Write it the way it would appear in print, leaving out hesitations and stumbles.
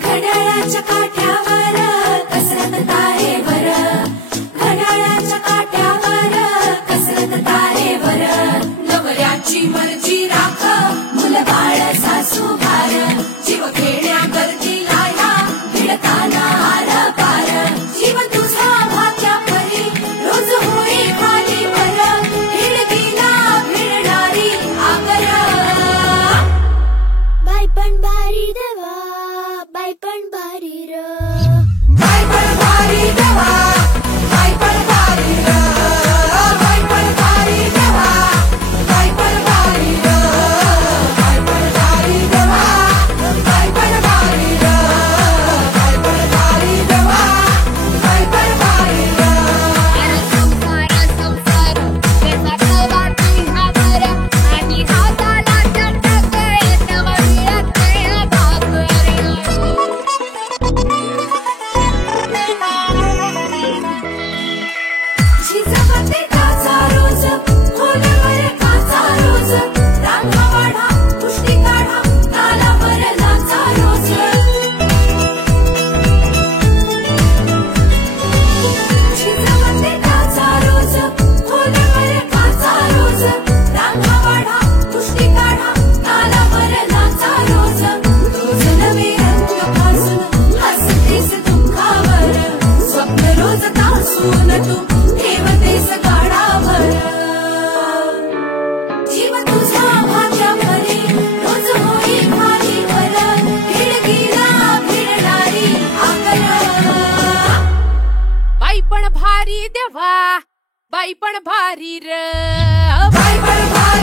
घड्याळाच्या काठ्यावर कसरत तारेवर, घड्याळाच्या काठ्यावर कसरत तारेवर, नवऱ्याची मर्जी राख मुलबाळ सासू भार, जीव खेळण्या गर्दी लाया भिडताना आर पार, जीव तुझा भात्या परी रोज होई खाली वर, हिडकीला भिडणारी आगर. बाई पण भारी देवा, बाई पण भारी र, बाई पण भारी देवा, बाई पण भारी र, बाई पण भारी देवा, बाई पण भारी र, बाई पण भारी देवा, बाई पण भारी र, बाई पण भारी देवा, बाई पण भारी र. संसार त्याचा कवा तुझ्या वर, आणि हाताला चटक येतं मिळत नाही भाकर. झिजवते काचा रोज, खोलवर काचा रोज, रांगा वाढा, कुस्ती काढा, तालावर नाचा रोज. झिजवते काचा रोज, खोलवर काचा रोज, रांगा वाढा, कुस्ती काढा, तालावर नाचा रोज. रोज नवे रंग फासून हसतेस दुःखावर, स्वप्न रोज तासून तू ठेवतेस गाडावर. जीव तुझा भात्या परी रोज होई खालीवर, हिडकीला भिडणारी आगर. बाई पण भारी देवा, बाई पण भारी र, बाई पण भारी